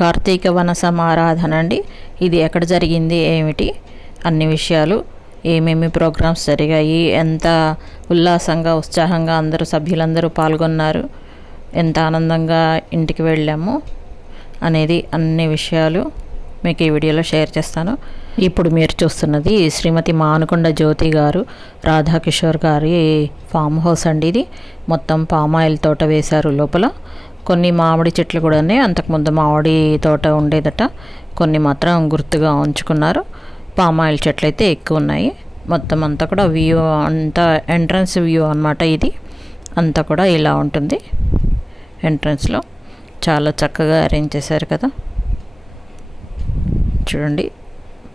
కార్తీక వన సమారాధన అండి ఇది ఎక్కడ జరిగింది ఏమిటి అన్ని విషయాలు ఏమేమి ప్రోగ్రామ్స్ జరిగాయి ఎంత ఉల్లాసంగా ఉత్సాహంగా అందరూ సభ్యులందరూ పాల్గొన్నారు ఎంత ఆనందంగా ఇంటికి వెళ్ళాము అనేది అన్ని విషయాలు మీకు ఈ వీడియోలో షేర్ చేస్తాను. ఇప్పుడు మీరు చూస్తున్నది శ్రీమతి మానుకొండ జ్యోతి గారు రాధాకిషోర్ గారి ఫామ్ హౌస్ అండి ఇది. మొత్తం పామాయిల్ తోట వేశారు లోపల. కొన్ని మామిడి చెట్లు కూడా ఉన్నాయి. అంతకుముందు మామిడి తోట ఉండేదట. కొన్ని మాత్రం గుర్తుగా ఉంచుకున్నారు. పామాయిల్ చెట్లు అయితే ఎక్కువ ఉన్నాయి. మొత్తం అంతా కూడా వ్యూ అంతా ఎంట్రన్స్ వ్యూ అనమాట ఇది. అంతా కూడా ఇలా ఉంటుంది. ఎంట్రన్స్లో చాలా చక్కగా అరేంజ్ చేశారు కదా. చూడండి.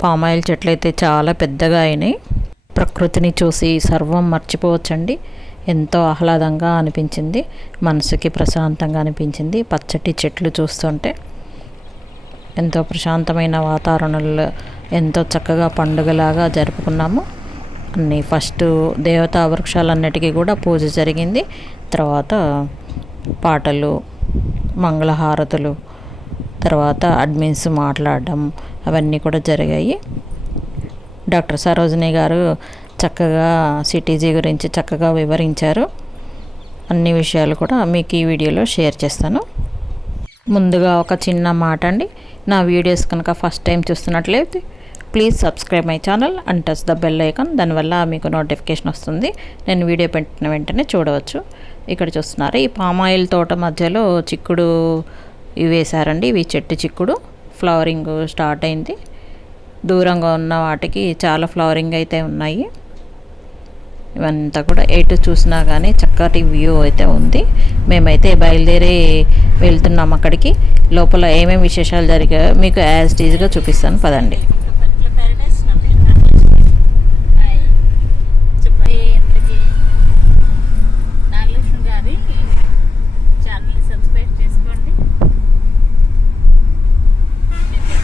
పామాయిల్ చెట్లు అయితే చాలా పెద్దగా అయినాయి. ప్రకృతిని చూసి సర్వం మర్చిపోవచ్చండి. ఎంతో ఆహ్లాదంగా అనిపించింది మనసుకి ప్రశాంతంగా అనిపించింది. పచ్చటి చెట్లు చూస్తుంటే ఎంతో ప్రశాంతమైన వాతావరణంలో ఎంతో చక్కగా పండుగలాగా జరుపుకున్నాము. అన్ని ఫస్ట్ దేవతా వృక్షాలన్నిటికీ కూడా పూజ జరిగింది. తర్వాత పాటలు మంగళహారతులు తర్వాత అడ్మిన్స్ మాట్లాడడం అవన్నీ కూడా జరిగాయి. డాక్టర్ సరోజిని గారు చక్కగా సిటీజీ గురించి చక్కగా వివరించారు. అన్ని విషయాలు కూడా మీకు ఈ వీడియోలో షేర్ చేస్తాను. ముందుగా ఒక చిన్న మాట అండి. నా వీడియోస్ కనుక ఫస్ట్ టైం చూస్తున్నట్లయితే please subscribe my channel and touch the bell icon. దానివల్ల మీకు నోటిఫికేషన్ వస్తుంది. నేను వీడియో పెట్టిన వెంటనే చూడవచ్చు. ఇక్కడ చూస్తున్నారు ఈ పామాయిల్ తోట మధ్యలో చిక్కుడు ఇవి వేశారండి. ఇవి చెట్టు చిక్కుడు. ఫ్లవరింగ్ స్టార్ట్ అయింది. దూరంగా ఉన్న వాటికి చాలా ఫ్లవరింగ్ అయితే ఉన్నాయి. ఇవంతా కూడా ఎటు చూసినా కానీ చక్కటి వ్యూ అయితే ఉంది. మేమైతే బయలుదేరి వెళ్తున్నాం అక్కడికి. లోపల ఏమేమి విశేషాలు జరిగాయో మీకు యాజ్ టీజ్గా చూపిస్తాను. పదండి చెప్పండి అందరికీ నాగలక్ష్మి గారి ఛానల్ని సబ్స్క్రైబ్ చేసుకోండి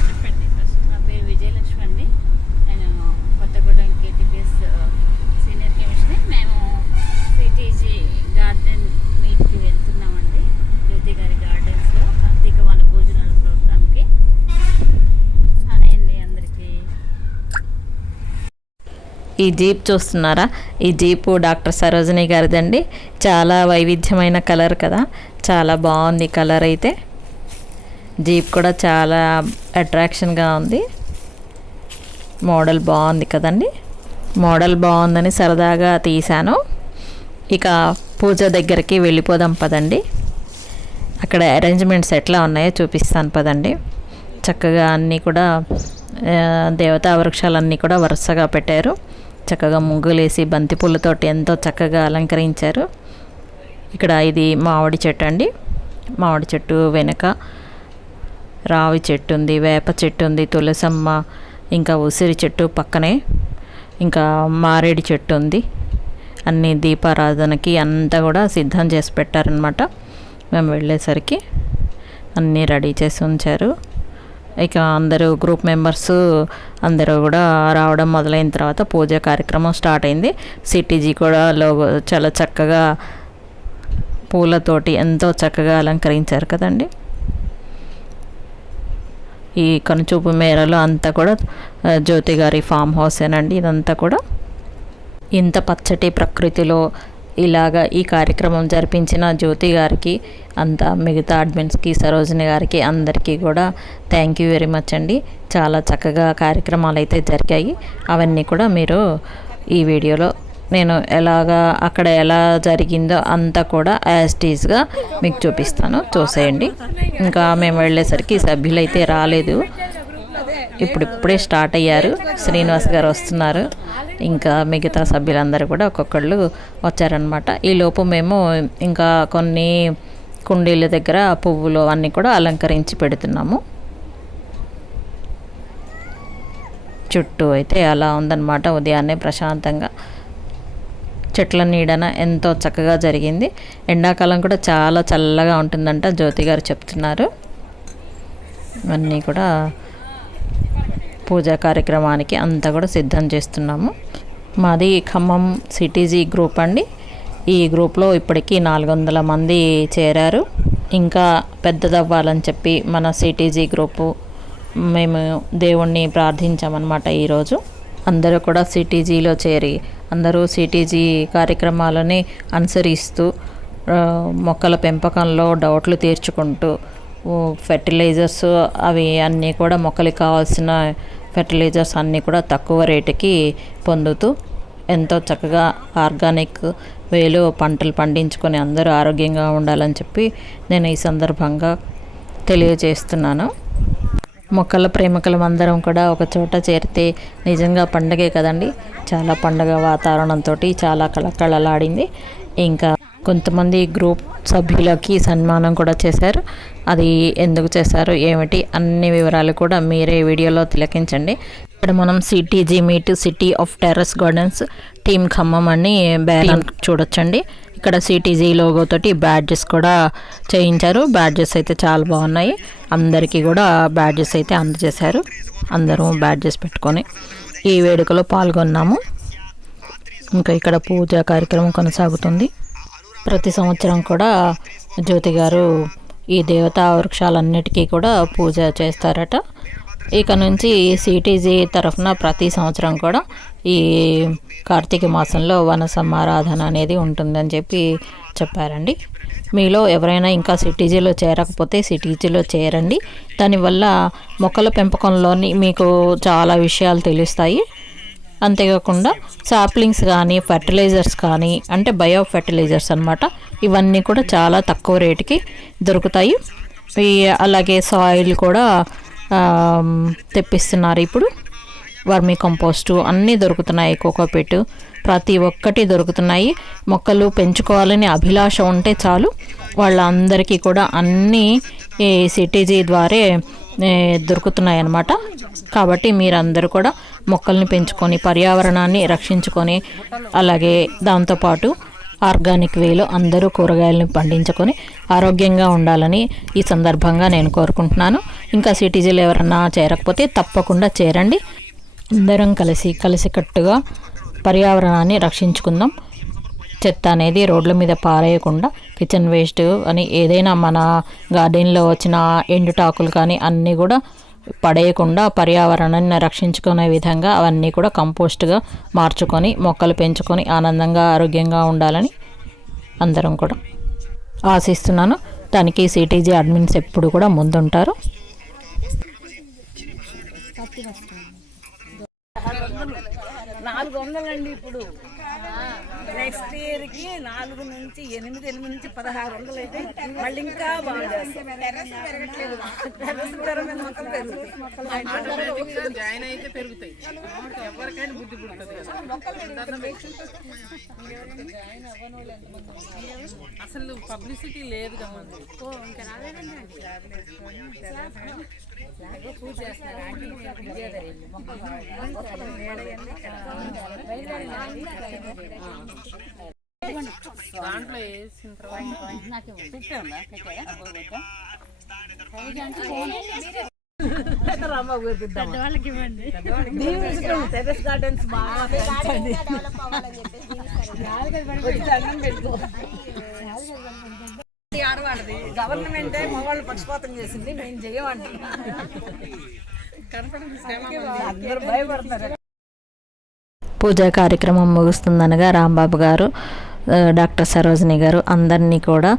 చెప్పండి ఫస్ట్ నా పేరు విజయలక్ష్మి అండి నేను కొత్తగూడెం కేటీపీఎస్ సీనియర్ కెమిస్ట్రీ మేము సిటీజీ గార్డెన్ మీట్కి వెళ్తున్నామండి జ్యోతి గారి గార్డెన్స్లో కార్తీక వన భోజనాల ప్రోగ్రామ్కి హాయ్ అండి అందరికీ ఈ జీప్ చూస్తున్నారా? ఈ జీపు డాక్టర్ సరోజిని గారిదండి. చాలా వైవిధ్యమైన కలర్ కదా. చాలా బాగుంది కలర్ అయితే. జీప్ కూడా చాలా అట్రాక్షన్గా ఉంది. మోడల్ బాగుంది కదండి. మోడల్ బాగుందని సరదాగా తీశాను. ఇక పూజ దగ్గరికి వెళ్ళిపోదాం పదండి. అక్కడ అరేంజ్మెంట్స్ ఎట్లా ఉన్నాయో చూపిస్తాను పదండి. చక్కగా అన్నీ కూడా దేవతా వృక్షాలన్నీ కూడా వరుసగా పెట్టారు. చక్కగా ముగ్గులేసి బంతిపూలతోటి ఎంతో చక్కగా అలంకరించారు. ఇక్కడ ఇది మామిడి చెట్టు అండి. మామిడి చెట్టు వెనక రావి చెట్టు ఉంది వేప చెట్టు ఉంది తులసమ్మ ఇంకా ఉసిరి చెట్టు పక్కనే ఇంకా మారేడి చెట్టు ఉంది. అన్ని దీపారాధనకి అంతా కూడా సిద్ధం చేసి పెట్టారనమాట మేము వెళ్ళేసరికి అన్నీ రెడీ చేసి ఉంచారు. ఇక అందరూ గ్రూప్ మెంబర్స్ అందరూ కూడా రావడం మొదలైన తర్వాత పూజ కార్యక్రమం స్టార్ట్ అయింది. సిటీజీ కూడా లోగో చాలా చక్కగా పూలతోటి ఎంతో చక్కగా అలంకరించారు కదండి. ఈ కనుచూపు మేరలో అంతా కూడా జ్యోతి గారి ఫామ్ హౌసేనండి ఇదంతా కూడా. ఇంత పచ్చటి ప్రకృతిలో ఇలాగా ఈ కార్యక్రమం జరిపించిన జ్యోతి గారికి అంతా మిగతా అడ్మిన్స్కి సరోజిని గారికి అందరికీ కూడా థ్యాంక్ యూ వెరీ మచ్ అండి. చాలా చక్కగా కార్యక్రమాలు అయితే జరిగాయి. అవన్నీ కూడా మీరు ఈ వీడియోలో నేను ఎలాగా అక్కడ ఎలా జరిగిందో అంతా కూడా యాజ్టీజ్గా మీకు చూపిస్తాను. చూసేయండి. ఇంకా మేము వెళ్ళేసరికి సభ్యులైతే రాలేదు. ఇప్పుడు ఇప్పుడే స్టార్ట్ అయ్యారు. శ్రీనివాస్ గారు వస్తున్నారు. ఇంకా మిగతా సభ్యులందరూ కూడా ఒక్కొక్కళ్ళు వచ్చారనమాట ఈ లోపు మేము ఇంకా కొన్ని కుండీల దగ్గర పువ్వులు అన్నీ కూడా అలంకరించి పెడుతున్నాము. చుట్టూ అయితే అలా ఉందన్నమాట ఉదయాన్నే ప్రశాంతంగా. చెట్ల నీడన ఎంతో చక్కగా జరిగింది. ఎండాకాలం కూడా చాలా చల్లగా ఉంటుందంట జ్యోతి గారు చెప్తున్నారు. అన్నీ కూడా పూజా కార్యక్రమానికి అంతా కూడా సిద్ధం చేస్తున్నాము. మాది ఖమ్మం సిటీజీ గ్రూప్ అండి. ఈ గ్రూప్లో ఇప్పటికీ నాలుగు వందల మంది చేరారు. ఇంకా పెద్దదవ్వాలని చెప్పి మన సిటీజీ గ్రూపు మేము దేవుణ్ణి ప్రార్థించామన్నమాట ఈరోజు. అందరూ కూడా సిటీజీలో చేరి అందరూ సిటీజీ కార్యక్రమాలని అనుసరిస్తూ మొక్కల పెంపకంలో డౌట్లు తీర్చుకుంటూ ఫెర్టిలైజర్స్ అవి అన్నీ కూడా మొక్కలకి కావాల్సిన ఫెర్టిలైజర్స్ అన్నీ కూడా తక్కువ రేటుకి పొందుతూ ఎంతో చక్కగా ఆర్గానిక్ వేలో పంటలు పండించుకొని అందరూ ఆరోగ్యంగా ఉండాలని చెప్పి నేను ఈ సందర్భంగా తెలియజేస్తున్నాను. మొక్కల ప్రేమికులం అందరం కూడా ఒక చోట చేరితే నిజంగా పండగే కదండి. చాలా పండగ వాతావరణంతో చాలా కళకళలాడింది. ఇంకా కొంతమంది గ్రూప్ సభ్యులకి సన్మానం కూడా చేశారు. అది ఎందుకు చేశారు ఏమిటి అన్ని వివరాలు కూడా మీరే వీడియోలో తిలకించండి. ఇక్కడ మనం CTG meet city of terrace gardens team Khammam అని బ్యానర్ చూడొచ్చండి. ఇక్కడ సిటీజీ లోగో తోటి బ్యాడ్జెస్ కూడా చేయించారు. బ్యాడ్జెస్ అయితే చాలా బాగున్నాయి. అందరికీ కూడా బ్యాడ్జెస్ అయితే అందజేశారు. అందరూ బ్యాడ్జెస్ పెట్టుకొని ఈ వేడుకలో పాల్గొన్నాము. ఇంకా ఇక్కడ పూజ కార్యక్రమం కొనసాగుతుంది. ప్రతి సంవత్సరం కూడా జ్యోతి గారు ఈ దేవతా వృక్షాలన్నిటికీ కూడా పూజ చేస్తారట. ఇక నుంచి సిటీజీ తరఫున ప్రతి సంవత్సరం కూడా ఈ కార్తీక మాసంలో వన సమారాధన అనేది ఉంటుందని చెప్పి చెప్పారండి. మీలో ఎవరైనా ఇంకా సిటీజీలో చేరకపోతే సిటీజీలో చేరండి. దానివల్ల మొక్కల పెంపకంలోని మీకు చాలా విషయాలు తెలుస్తాయి. అంతేకాకుండా సాప్లింగ్స్ కానీ ఫర్టిలైజర్స్ కానీ అంటే బయో ఫర్టిలైజర్స్ అనమాట ఇవన్నీ కూడా చాలా తక్కువ రేటుకి దొరుకుతాయి. ఈ అలాగే సాయిల్ కూడా తెప్పిస్తున్నారు ఇప్పుడు. వర్మీ కంపోస్టు అన్నీ దొరుకుతున్నాయి కోకోపెట్టు ప్రతి ఒక్కటి దొరుకుతున్నాయి. మొక్కలు పెంచుకోవాలని అభిలాష ఉంటే చాలు. వాళ్ళందరికీ కూడా అన్నీ ఈ సిటీజీ ద్వారే దొరుకుతున్నాయి అన్నమాట కాబట్టి మీరందరూ కూడా మొక్కల్ని పెంచుకొని పర్యావరణాన్ని రక్షించుకొని అలాగే దాంతోపాటు ఆర్గానిక్ వేలో అందరూ కూరగాయలను పండించుకొని ఆరోగ్యంగా ఉండాలని ఈ సందర్భంగా నేను కోరుకుంటున్నాను. ఇంకా సిటీజీలు ఎవరన్నా చేరకపోతే తప్పకుండా చేరండి. అందరం కలిసి కలిసికట్టుగా పర్యావరణాన్ని రక్షించుకుందాం. చెత్త అనేది రోడ్ల మీద పారేయకుండా కిచెన్ వేస్ట్ అని ఏదైనా మన గార్డెన్లో వచ్చిన ఎండుటాకులు కానీ అన్నీ కూడా పడేయకుండా పర్యావరణాన్ని రక్షించుకునే విధంగా అవన్నీ కూడా కంపోస్ట్గా మార్చుకొని మొక్కలు పెంచుకొని ఆనందంగా ఆరోగ్యంగా ఉండాలని అందరం కూడా ఆశిస్తున్నాను. దానికి సిటీజీ అడ్మిన్స్ ఎప్పుడు కూడా ముందుంటారు. నాలుగు వందలండి ఇప్పుడు. నెక్స్ట్ ఇయర్కి నాలుగు నుంచి ఎనిమిది ఎనిమిది నుంచి పదహారు వందలు అయితే మళ్ళీ ఇంకా. జాయిన్ అయితే పెరుగుతాయి. ఎవరికైనా బుద్ధి పుడుతుంది కదా. అసలు పబ్లిసిటీ లేదు కదా మనది. దాంట్లో వేసిన తర్వాత గార్డెన్స్ బాగా ఆడవాళ్ళది గవర్నమెంటే మగవాళ్ళు పక్షపాతం చేసింది. మేము చేయమంటున్నాం అందరూ భయపడతారు పూజా కార్యక్రమం ముగుస్తుందనగా రాంబాబు గారు డాక్టర్ సరోజిని గారు అందరినీ కూడా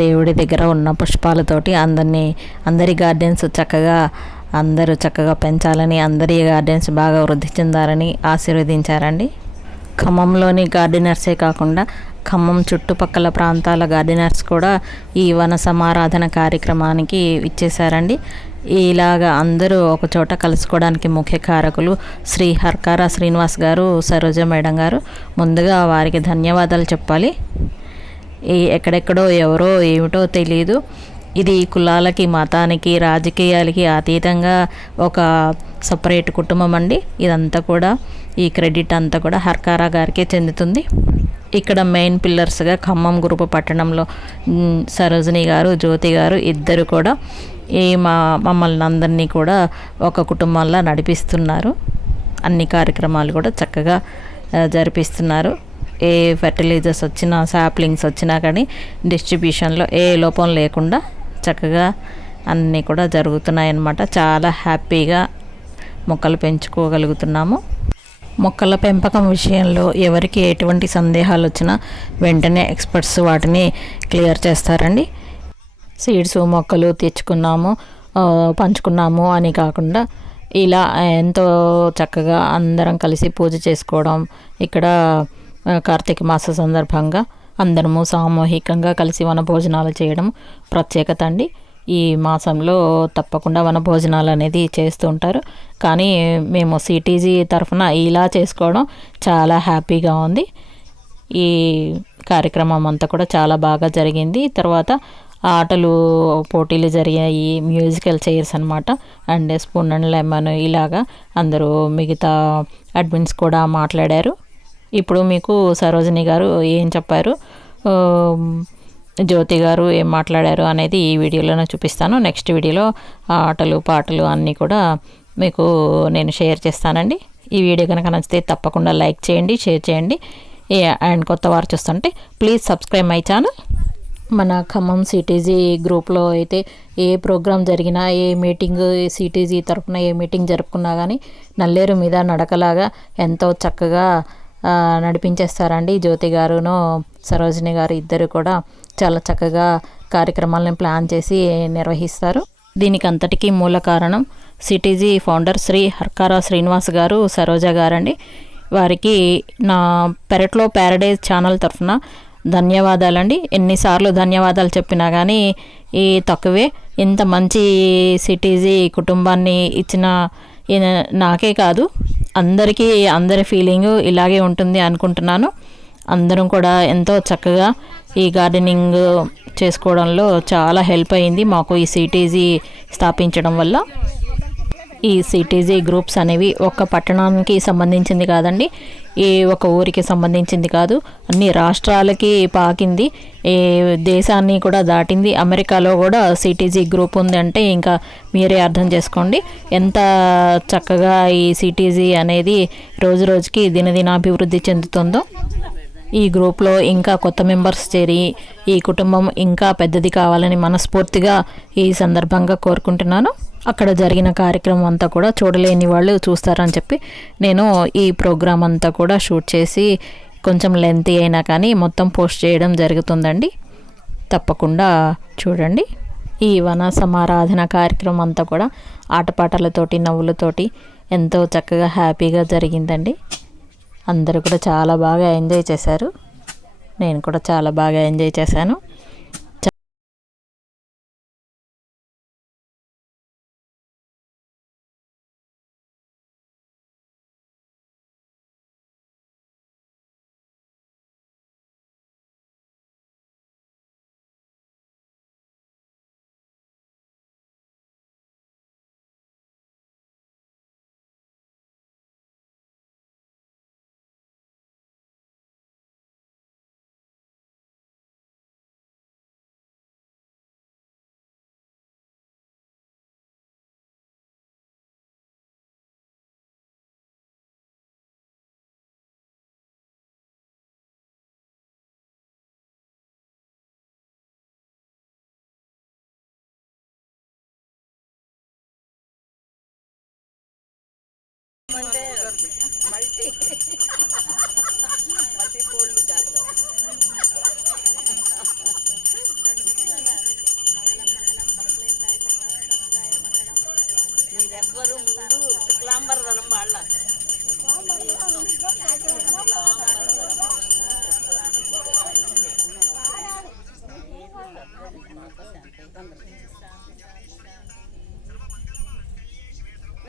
దేవుడి దగ్గర ఉన్న పుష్పాలతోటి అందరినీ అందరి గార్డెన్స్ చక్కగా అందరూ చక్కగా పెంచాలని అందరి గార్డెన్స్ బాగా వృద్ధి చెందాలని ఆశీర్వదించారండి. ఖమ్మంలోని గార్డెనర్సే కాకుండా ఖమ్మం చుట్టుపక్కల ప్రాంతాల గార్డెనర్స్ కూడా ఈ వన సమారాధన కార్యక్రమానికి ఇచ్చేశారండి. ఇలాగ అందరూ ఒక చోట కలుసుకోవడానికి ముఖ్య కారకులు శ్రీ హర్కార శ్రీనివాస్ గారు సరోజ మేడం గారు. ముందుగా వారికి ధన్యవాదాలు చెప్పాలి. ఈ ఎక్కడెక్కడో ఎవరో ఏమిటో తెలియదు ఇది కులాలకి మతానికి రాజకీయాలకి అతీతంగా ఒక సపరేట్ కుటుంబం అండి. ఇదంతా కూడా ఈ క్రెడిట్ అంతా కూడా హర్కారా గారికే చెందుతుంది. ఇక్కడ మెయిన్ పిల్లర్స్గా ఖమ్మం గ్రూపు పట్టణంలో సరోజిని గారు జ్యోతి గారు ఇద్దరు కూడా ఈ మా మమ్మల్ని అందరినీ కూడా ఒక కుటుంబంలా నడిపిస్తున్నారు. అన్ని కార్యక్రమాలు కూడా చక్కగా జరిపిస్తున్నారు. ఏ ఫెర్టిలైజర్స్ వచ్చినా సాప్లింగ్స్ వచ్చినా కానీ డిస్ట్రిబ్యూషన్లో ఏ లోపం లేకుండా చక్కగా అన్నీ కూడా జరుగుతున్నాయి అన్నమాట చాలా హ్యాపీగా మొక్కలు పెంచుకోగలుగుతున్నాము. మొక్కల పెంపకం విషయంలో ఎవరికి ఎటువంటి సందేహాలు వచ్చినా వెంటనే ఎక్స్పర్ట్స్ వాటిని క్లియర్ చేస్తారండి. సీడ్స్ మొక్కలు తెచ్చుకున్నాము పంచుకున్నాము అని కాకుండా ఇలా ఎంతో చక్కగా అందరం కలిసి పూజ చేసుకోవడం ఇక్కడ కార్తీక మాస సందర్భంగా అందరము సామూహికంగా కలిసి వన భోజనాలు చేయడం ప్రత్యేకత అండి. ఈ మాసంలో తప్పకుండా వన భోజనాలు అనేది చేస్తూ ఉంటారు. కానీ మేము సిటీజీ తరఫున ఇలా చేసుకోవడం చాలా హ్యాపీగా ఉంది. ఈ కార్యక్రమం అంతా కూడా చాలా బాగా జరిగింది. తర్వాత ఆటలు పోటీలు జరిగాయి మ్యూజికల్ చైర్స్ అనమాట అండ్ స్పూన్ అండ్ లెమన్ ఇలాగా అందరూ మిగతా అడ్మిన్స్ కూడా మాట్లాడారు. ఇప్పుడు మీకు సరోజిని గారు ఏం చెప్పారు? జ్యోతి గారు ఏం మాట్లాడారు అనేది ఈ వీడియోలో నేను చూపిస్తాను. నెక్స్ట్ వీడియోలో ఆటలు పాటలు అన్నీ కూడా మీకు నేను షేర్ చేస్తానండి. ఈ వీడియో కనుక నచ్చితే తప్పకుండా లైక్ చేయండి షేర్ చేయండి. అండ్ కొత్త వారు చూస్తుంటే ప్లీజ్ సబ్స్క్రైబ్ మై ఛానల్. మన ఖమ్మం సిటీజీ గ్రూప్లో అయితే ఏ ప్రోగ్రాం జరిగినా ఏ మీటింగ్ సిటీజీ తరఫున ఏ మీటింగ్ జరుపుకున్నా కానీ నల్లేరు మీద నడకలాగా ఎంతో చక్కగా నడిపించేస్తారండి. జ్యోతి గారును సరోజిని గారు ఇద్దరు కూడా చాలా చక్కగా కార్యక్రమాలను ప్లాన్ చేసి నిర్వహిస్తారు. దీనికి అంతటికీ మూల కారణం సిటీజీ ఫౌండర్ శ్రీ హర్కారా శ్రీనివాస్ గారు సరోజ గారండి. వారికి నా పెరట్లో ప్యారడైజ్ ఛానల్ తరఫున ధన్యవాదాలండి. ఎన్నిసార్లు ధన్యవాదాలు చెప్పినా కానీ ఈ తక్కువే. ఇంత మంచి సిటీజీ కుటుంబాన్ని ఇచ్చిన నాకే కాదు అందరికీ అందరి ఫీలింగ్ ఇలాగే ఉంటుంది అనుకుంటున్నాను. అందరం కూడా ఎంతో చక్కగా ఈ గార్డెనింగ్ చేసుకోవడంలో చాలా హెల్ప్ అయింది. మాకు ఈ సిటీజీ స్థాపించడం వల్ల ఈ సిటీజీ గ్రూప్స్ అనేవి ఒక పట్టణానికి సంబంధించింది కాదండి ఈ ఒక ఊరికి సంబంధించింది కాదు. అన్ని రాష్ట్రాలకి పాకింది. ఈ దేశాన్ని కూడా దాటింది. అమెరికాలో కూడా సిటీజీ గ్రూప్ ఉంది అంటే ఇంకా మీరే అర్థం చేసుకోండి. ఎంత చక్కగా ఈ సిటీజీ అనేది రోజు రోజుకి దినదినాభివృద్ధి చెందుతుందో. ఈ గ్రూప్లో ఇంకా కొత్త మెంబర్స్ చేరి ఈ కుటుంబం ఇంకా పెద్దది కావాలని మనస్ఫూర్తిగా ఈ సందర్భంగా కోరుకుంటున్నాను. అక్కడ జరిగిన కార్యక్రమం అంతా కూడా చూడలేని వాళ్ళు చూస్తారని చెప్పి నేను ఈ ప్రోగ్రాం అంతా కూడా షూట్ చేసి కొంచెం లెంతీ అయినా కానీ మొత్తం పోస్ట్ చేయడం జరుగుతుందండి. తప్పకుండా చూడండి. ఈ వన సమారాధన కార్యక్రమం అంతా కూడా ఆటపాటలతోటి నవ్వులతోటి ఎంతో చక్కగా హ్యాపీగా జరిగిందండి. అందరూ కూడా చాలా బాగా ఎంజాయ్ చేశారు. నేను కూడా చాలా బాగా ఎంజాయ్ చేశాను. మీరెవ్వరు ముందు శుక్లాంబరధరం వాళ్ళ.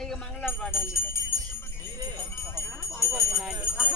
ఇక మంగళం పాడండి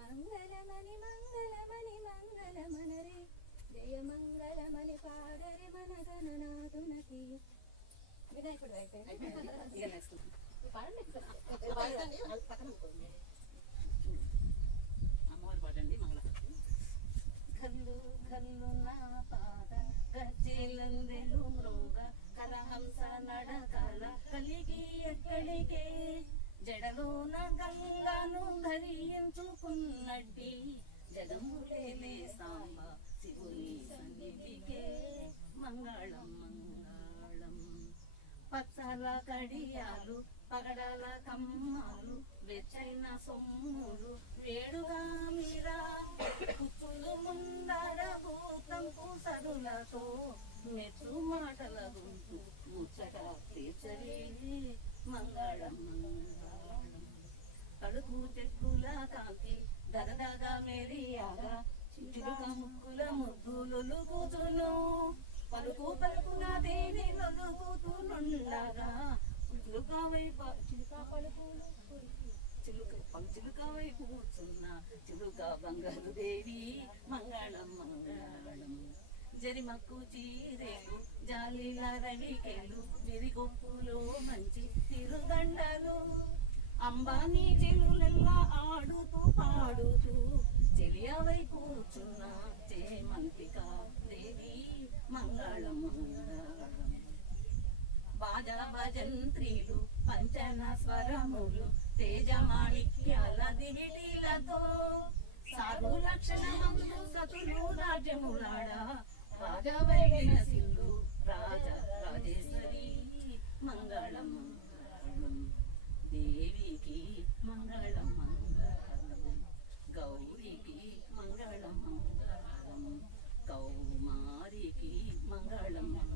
మంగళమని మంగళమని మంగళమనరే జయ మంగళమని పాడరి మన గణనాథునకి. వినాయకుడు అమ్మవారి పాట అండి మంగళ కల్లు కల్లు నా పాద గజ్జెలందెలు మృగ కలహంస నడకల కలిగి ఎక్కడికే? జడలోన గంగను హరించుకున్నట్టి జగములేలే సాంబ శివుని సన్నిధికే మంగళం మంగళం. పచ్చల కడియాలు పగడల కమ్మాలు వెచ్చైన సొమ్ములు వేడుగా మీరా. కుచ్చులు ముందర భూతం పూసరులతో మెచ్చు మాటల గుంపు ముచ్చట తీర్చరే మంగళం మంగళం. కడుపు చెక్కుల కాంతి దగదగా మెరియాగా చిలుక ముక్కుల ముగ్గులు కూతును పలుకు పలుకున దేవి లొలుకుతుండగా చిలుక వైపు చిలుక పలుకులు చిలుక చిలుక వైపు కూర్చున్న చిలుక బంగారు దేవి మంగళం మంగళం. జరిమక్కు చీరేలు జాలిల రవికేలు విరిగొప్పులో మంచి తిరుదండలు అంబానీ చెలులెల్లా ఆడుతూ పాడుతూ చెలియవై కూర్చున్న చేమంతిక దేవి మంగళం బాజా భజంత్రీలు పంచన స్వరములు తేజమాణిక్యాల దివిటీలతో సాగు లక్షణములు సతులు రాజ్యములాడ. రాజా వైన సిల్లు రాజ రాజేశ్వరి మంగళం మంగళం దేవికి మంగళం మంగళం గౌరికి మంగళం మంగళం కౌమారికి మంగళం. మంగళం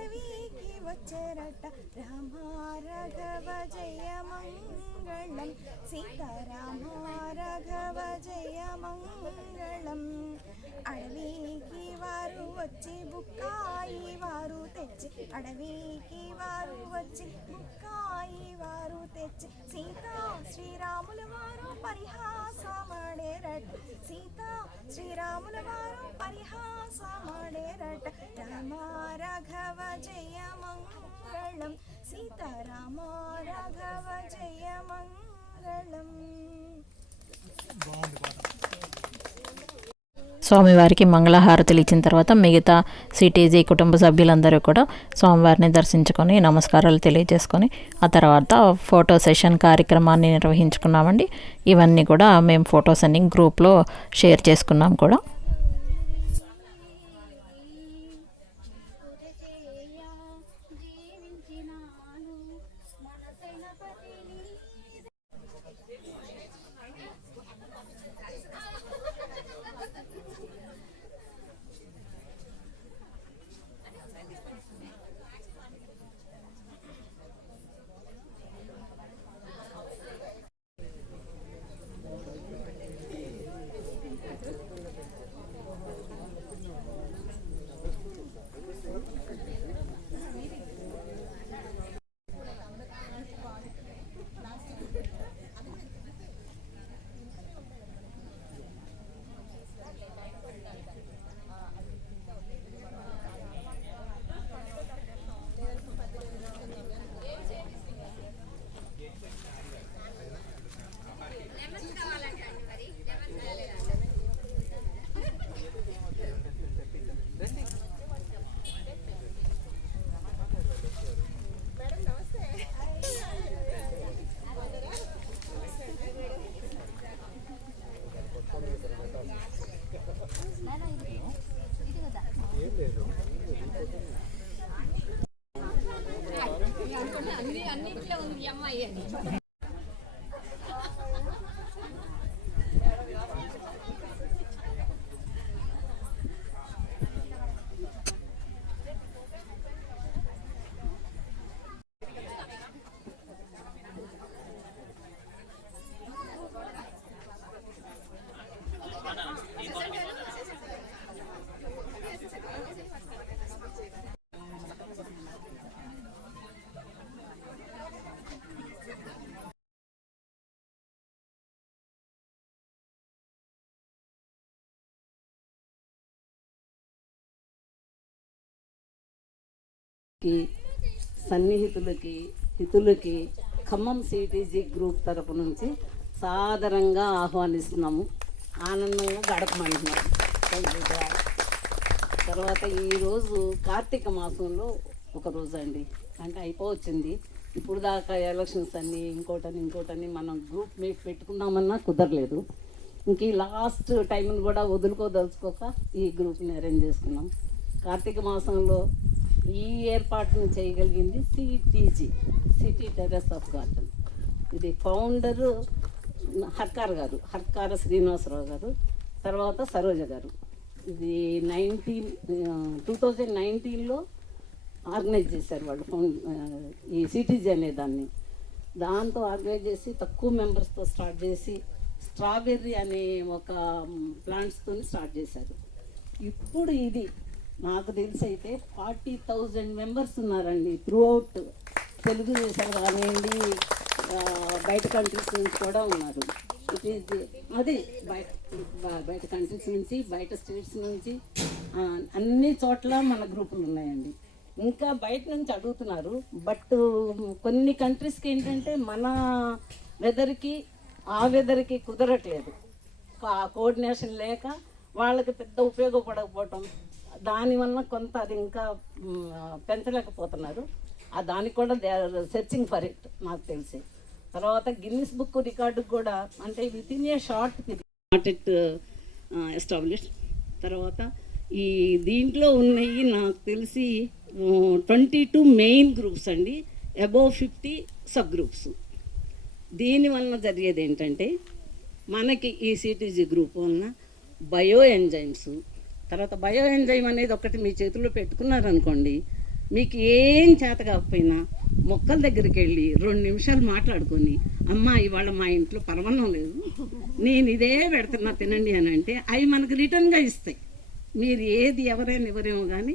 అడవికి వచ్చారట రామ రాఘవ జయ మంగళం సీతారామ రాఘవ జయ మంగళం వచ్చి బుక్కాయి వారు తెచ్చి అడవికి వారు వచ్చి బుక్కాయి వారు తెచ్చి సీతా శ్రీరాముల వారు పరిహాసమాడేరట. సీతా శ్రీరాముల వారు పరిహాసమాడేరట. రామ రాఘవ జయ మంగళం సీతారామ రాఘవ జయ మంగళం బాగుంది పాట. స్వామివారికి మంగళహారతులు ఇచ్చిన తర్వాత మిగతా సిటీజీ కుటుంబ సభ్యులందరూ కూడా స్వామివారిని దర్శించుకొని నమస్కారాలు తెలియజేసుకొని ఆ తర్వాత ఫోటో సెషన్ కార్యక్రమాన్ని నిర్వహించుకున్నామండి. ఇవన్నీ కూడా మేము ఫొటోస్ అన్ని గ్రూప్లో షేర్ చేసుకున్నాం కూడా. Kan, ini. కి సన్నిహితులకి హితులకి ఖమ్మం సిటీజీ గ్రూప్ తరపు నుంచి సాదరంగా ఆహ్వానిస్తున్నాము. ఆనందంగా గడపమంటున్నాము తర్వాత ఈరోజు కార్తీక మాసంలో ఒక రోజు అండి అంటే అయిపోవచ్చింది. ఇప్పుడు దాకా ఎలక్షన్స్ అన్నీ ఇంకోటని ఇంకోటని మనం గ్రూప్ మీట్ పెట్టుకుందామన్నా కుదరలేదు. ఇంక ఈ లాస్ట్ టైంని కూడా వదులుకోదలుచుకోక ఈ గ్రూప్ని అరేంజ్ చేసుకున్నాం. కార్తీక మాసంలో ఈ ఏర్పాటును చేయగలిగింది CTG city terrace of garden ఇది ఫౌండరు హర్కార్ గారు హర్కార శ్రీనివాసరావు గారు తర్వాత సరోజ గారు. ఇది నైన్టీన్ టూ థౌజండ్ నైన్టీన్లో ఆర్గనైజ్ చేశారు వాళ్ళు ఫౌండ్ ఈ సిటీజీ అనే దాన్ని. దాంతో ఆర్గనైజ్ చేసి తక్కువ మెంబర్స్తో స్టార్ట్ చేసి స్ట్రాబెర్రీ అనే ఒక ప్లాంట్స్తో స్టార్ట్ చేశారు. ఇప్పుడు ఇది నాకు తెలిసి అయితే ఫార్టీ థౌజండ్ మెంబర్స్ ఉన్నారండి త్రూ అవుట్ తెలుగు కానివ్వండి బయట కంట్రీస్ నుంచి కూడా ఉన్నారు. ఇట్ ఈస్ అది బయట బయట కంట్రీస్ నుంచి బయట స్టేట్స్ నుంచి అన్ని చోట్ల మన గ్రూపులు ఉన్నాయండి. ఇంకా బయట నుంచి అడుగుతున్నారు బట్ కొన్ని కంట్రీస్కి ఏంటంటే మన వెదర్కి ఆ వెదర్కి కుదరట్లేదు. కోఆర్డినేషన్ లేక వాళ్ళకి పెద్ద ఉపయోగపడకపోవటం. దానివల్ల కొంత అది ఇంకా పెంచలేకపోతున్నారు. ఆ దానికి కూడా దే సెర్చింగ్ ఫర్ ఇట్ నాకు తెలిసి. తర్వాత గిన్నిస్ బుక్ రికార్డు కూడా అంటే with in a short not it establish తర్వాత ఈ దీంట్లో ఉన్నాయి నాకు తెలిసి ట్వంటీ టూ మెయిన్ గ్రూప్స్ అండి. అబోవ్ ఫిఫ్టీ సబ్ గ్రూప్స్ దీనివల్ల జరిగేది ఏంటంటే మనకి ఈ సిటీజీ గ్రూప్ వలన బయో ఎంజైమ్స్ తర్వాత బయో ఎంజైమ్ అనేది ఒకటి మీ చేతిలో పెట్టుకున్నారనుకోండి మీకు ఏం చేత కాకపోయినా మొక్కల దగ్గరికి వెళ్ళి రెండు నిమిషాలు మాట్లాడుకొని అమ్మ ఇవాళ మా ఇంట్లో పరమన్నం లేదు నేను ఇదే పెడుతున్నా తినండి అని అంటే అవి మనకు రిటర్న్గా ఇస్తాయి. మీరు ఏది ఎవరైనా ఎవరేమో కానీ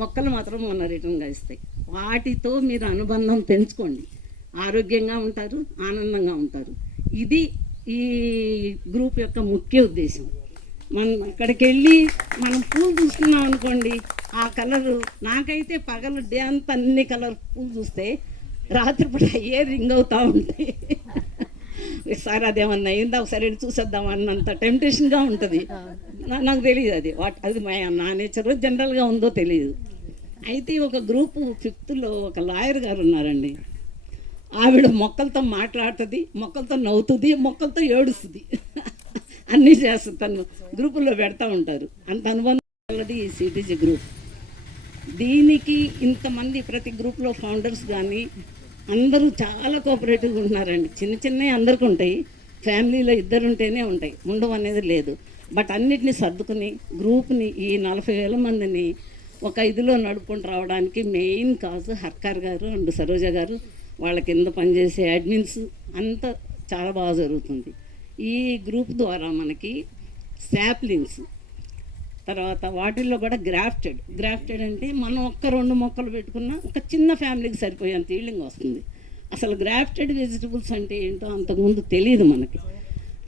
మొక్కలు మాత్రం మన రిటర్న్గా ఇస్తాయి. వాటితో మీరు అనుబంధం పెంచుకోండి. ఆరోగ్యంగా ఉంటారు ఆనందంగా ఉంటారు. ఇది ఈ గ్రూప్ యొక్క ముఖ్య ఉద్దేశం. మనం అక్కడికి వెళ్ళి మనం పూలు చూసుకున్నాం అనుకోండి ఆ కలరు నాకైతే పగలు డే అంత అన్ని కలర్ పూలు చూస్తే రాత్రిపూట అయ్యే రింగ్ అవుతూ ఉంటాయి. ఒకసారి అదేమన్నా అయిందా? ఒకసారి వెళ్ళి చూసేద్దాం అన్నంత టెంప్టేషన్గా ఉంటుంది. నాకు తెలియదు అది. వాట్ అది మా నా నేచర్ జనరల్గా ఉందో తెలియదు అయితే ఒక గ్రూపు ఫిఫ్త్లో ఒక లాయర్ గారు ఉన్నారండి. ఆవిడ మొక్కలతో మాట్లాడుతుంది మొక్కలతో నవ్వుతుంది మొక్కలతో ఏడుస్తుంది. అన్నీ చేస్తుంది తను గ్రూపుల్లో పెడతా ఉంటారు. అంత అనుబంధం ఉన్నది ఈ సిటీజీ గ్రూప్. దీనికి ఇంతమంది ప్రతి గ్రూప్లో ఫౌండర్స్ కానీ అందరూ చాలా కోఆపరేటివ్గా ఉన్నారండి చిన్న చిన్నవి అందరికీ ఉంటాయి. ఫ్యామిలీలో ఇద్దరు ఉంటేనే ఉంటాయి. ఉండవు అనేది లేదు. బట్ అన్నిటిని సర్దుకుని గ్రూప్ని ఈ నలభై వేల మందిని ఒక ఇదిలో నడుపుకుంటూ రావడానికి మెయిన్ కాజ్ హర్కార్ గారు అండ్ సరోజ గారు వాళ్ళ కింద పనిచేసే అడ్మిన్స్ అంతా చాలా బాగా జరుగుతుంది. ఈ గ్రూప్ ద్వారా మనకి శాప్లింగ్స్ తర్వాత వాటిల్లో కూడా గ్రాఫ్టెడ్. గ్రాఫ్టెడ్ అంటే మనం ఒక్క రెండు మొక్కలు పెట్టుకున్నా ఒక చిన్న ఫ్యామిలీకి సరిపోయేంత ఈల్డింగ్ వస్తుంది. అసలు గ్రాఫ్టెడ్ వెజిటబుల్స్ అంటే ఏంటో అంతకుముందు తెలియదు మనకి.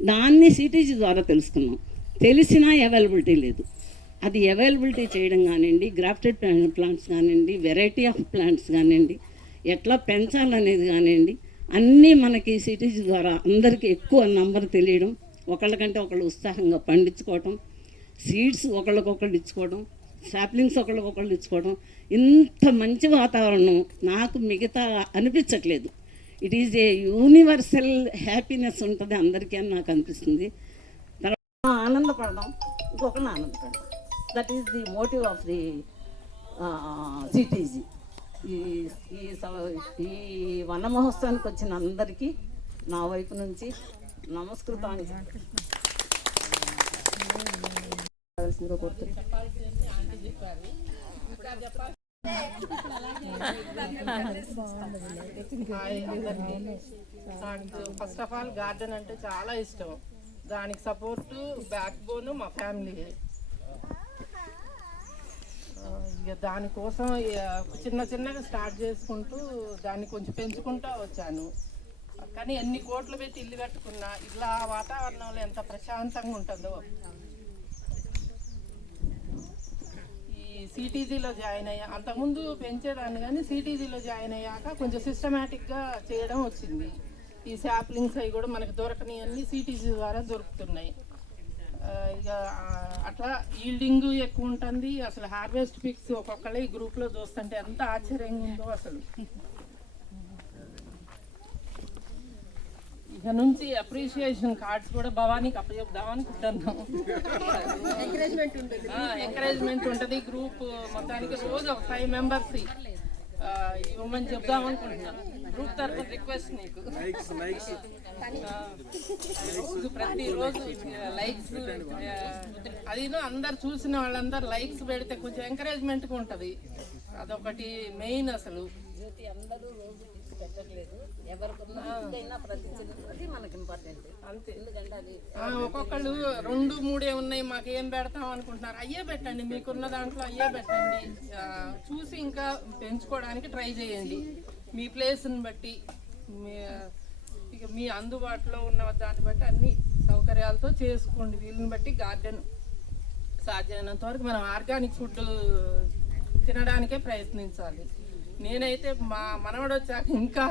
దాన్ని సిటీజీ ద్వారా తెలుసుకున్నాం. తెలిసినా అవైలబిలిటీ లేదు. అది అవైలబిలిటీ చేయడం కానివ్వండి గ్రాఫ్టెడ్ ప్లాంట్స్ కానివ్వండి వెరైటీ ఆఫ్ ప్లాంట్స్ కానివ్వండి ఎట్లా పెంచాలనేది కానివ్వండి అన్నీ మనకి సిటీజీ ద్వారా అందరికీ ఎక్కువ నంబర్ తెలియడం ఒకళ్ళకంటే ఒకళ్ళు ఉత్సాహంగా పండించుకోవటం సీడ్స్ ఒకళ్ళకొకళ్ళు ఇచ్చుకోవడం సాప్లింగ్స్ ఒకళ్ళకొకళ్ళు ఇచ్చుకోవడం ఇంత మంచి వాతావరణం నాకు మిగతా అనిపించట్లేదు. It is a universal happiness ఉంటుంది అందరికీ అని నాకు అనిపిస్తుంది. తర్వాత ఆనందపడడం ఇంకొకరిని ఆనందపడడం that is the motive of the CTG ఈ ఈ స- ఈ వన మహోత్సవానికి వచ్చిన అందరికీ నా వైపు నుంచి నమస్కృతాన్ని నాకు ఫస్ట్ ఆఫ్ ఆల్ గార్డెన్ అంటే చాలా ఇష్టం. దానికి సపోర్ట్ బ్యాక్ బోన్ మా ఫ్యామిలీ ఇక దానికోసం ఇక చిన్న చిన్నగా స్టార్ట్ చేసుకుంటూ దాన్ని కొంచెం పెంచుకుంటూ వచ్చాను. కానీ ఎన్ని కోట్లు పెట్టి ఇల్లు కట్టుకున్నా ఇలా వాతావరణంలో ఎంత ప్రశాంతంగా ఉంటుందో. ఈ సిటీజీలో జాయిన్ అయ్యా అంతకుముందు పెంచేదాన్ని కానీ సిటీజీలో జాయిన్ అయ్యాక కొంచెం సిస్టమేటిక్గా చేయడం వచ్చింది. ఈ శాప్లింగ్స్ అవి కూడా మనకు దొరకని అన్ని సిటీజీ ద్వారా దొరుకుతున్నాయి. ఇక అట్లా ఈల్డింగ్ ఎక్కువ ఉంటుంది. అసలు హార్వెస్ట్ పిక్స్ ఒక్కొక్కళ్ళే ఈ గ్రూప్లో చూస్తుంటే ఎంత ఆశ్చర్యంగా ఉందో అసలు. ఇక నుంచి అప్రిషియేషన్ కార్డ్స్ కూడా భవానీకి అప్పచెప్దాం అనుకుంటున్నాం. ఎంకరేజ్మెంట్ ఉంటుంది. ఎంకరేజ్మెంట్ ఉంటుంది. గ్రూప్ మొత్తానికి రోజు ఒక ఫైవ్ మెంబర్స్ ఇవ్వమని చెప్దాం అనుకుంటున్నాం. గ్రూప్ తరఫున రిక్వెస్ట్ నీకు. ప్రతిరోజు లైక్స్ అది అందరు చూసిన వాళ్ళందరూ లైక్స్ పెడితే కొంచెం ఎంకరేజ్మెంట్గా ఉంటుంది. అదొకటి మెయిన్ అసలు. అందరూ రోజు తీసి పెట్టట్లేదు. ఎవరికైనా ప్రతి చిన్నది మనకి ఇంపార్టెంట్ అంతే. ఎందుకంటే అది ఆ, ఒక్కొక్కళ్ళు రెండు మూడే ఉన్నాయి మాకు ఏం పెడతాం అనుకుంటున్నారు. అయ్యే పెట్టండి మీకున్న దాంట్లో అయ్యే పెట్టండి. చూసి ఇంకా పెంచుకోవడానికి ట్రై చేయండి. మీ ప్లేస్ని బట్టి మీ ఇక మీ అందుబాటులో ఉన్న దాన్ని బట్టి అన్ని సౌకర్యాలతో చేసుకోండి. వీళ్ళని బట్టి గార్డెన్ సాధ్యమైనంత వరకు మనం ఆర్గానిక్ ఫుడ్ తినడానికే ప్రయత్నించాలి. నేనైతే మా మనవడు వచ్చాక ఇంకా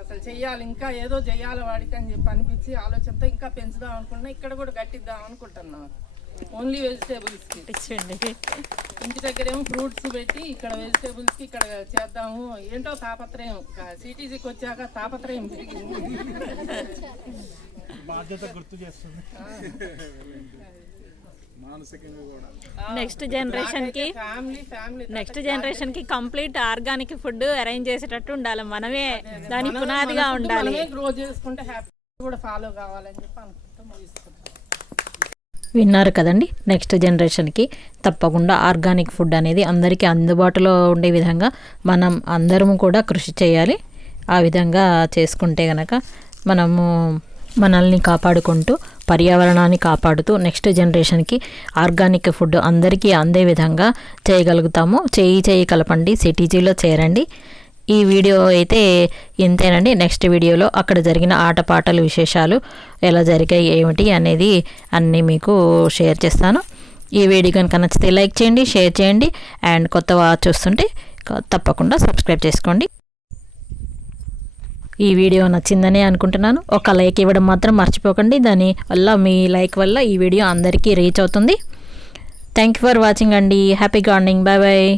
అసలు చెయ్యాలి ఇంకా ఏదో చెయ్యాలి వాడికి అని చెప్పి అనిపించి ఆలోచనతో ఇంకా పెంచుదాం అనుకున్నా ఇక్కడ కూడా గట్టిద్దాం అనుకుంటున్నాను. ఓన్లీ వెజిటేబుల్స్కి ఇంటి దగ్గర ఏమో ఫ్రూట్స్ పెట్టి ఇక్కడ వెజిటేబుల్స్కి ఇక్కడ చేద్దాము. ఏంటో తాపత్రయం. సిటీసీకి వచ్చాక తాపత్రయం పెరిగింది. బాధ్యత గుర్తు చేస్తుంది. నెక్స్ట్ ఫ్యామిలీ ఫ్యామిలీ నెక్స్ట్ జనరేషన్కి కంప్లీట్ ఆర్గానిక్ ఫుడ్ అరేంజ్ చేసేటట్టు ఉండాలి. మనమే దానికి పునాదిగా ఉండాలి. గ్రో చేసుకుంటే హ్యాపీ కూడా ఫాలో కావాలని చెప్పి అనుకుంటూ ముగిస్తున్నాం. విన్నారు కదండి. నెక్స్ట్ జనరేషన్కి తప్పకుండా ఆర్గానిక్ ఫుడ్ అనేది అందరికీ అందుబాటులో ఉండే విధంగా మనం అందరం కూడా కృషి చేయాలి. ఆ విధంగా చేసుకుంటే కనుక మనము మనల్ని కాపాడుకుంటూ పర్యావరణాన్ని కాపాడుతూ నెక్స్ట్ జనరేషన్కి ఆర్గానిక్ ఫుడ్ అందరికీ అందే విధంగా చేయగలుగుతాము. చేయి చేయి కలపండి సిటీజీలో చేరండి. ఈ వీడియో అయితే ఇంతేనండి. నెక్స్ట్ వీడియోలో అక్కడ జరిగిన ఆటపాటలు విశేషాలు ఎలా జరిగాయి ఏమిటి అనేది అన్నీ మీకు షేర్ చేస్తాను. ఈ వీడియో కనుక నచ్చితే లైక్ చేయండి షేర్ చేయండి. అండ్ కొత్త వాచ్ చూస్తుంటే తప్పకుండా సబ్స్క్రైబ్ చేసుకోండి. ఈ వీడియో నచ్చిందని అనుకుంటున్నాను. ఒక లైక్ ఇవ్వడం మాత్రం మర్చిపోకండి. దాని వల్ల మీ లైక్ వల్ల ఈ వీడియో అందరికీ రీచ్ అవుతుంది. థ్యాంక్ యూ ఫర్ వాచింగ్ అండి. Happy gardening. Bye bye.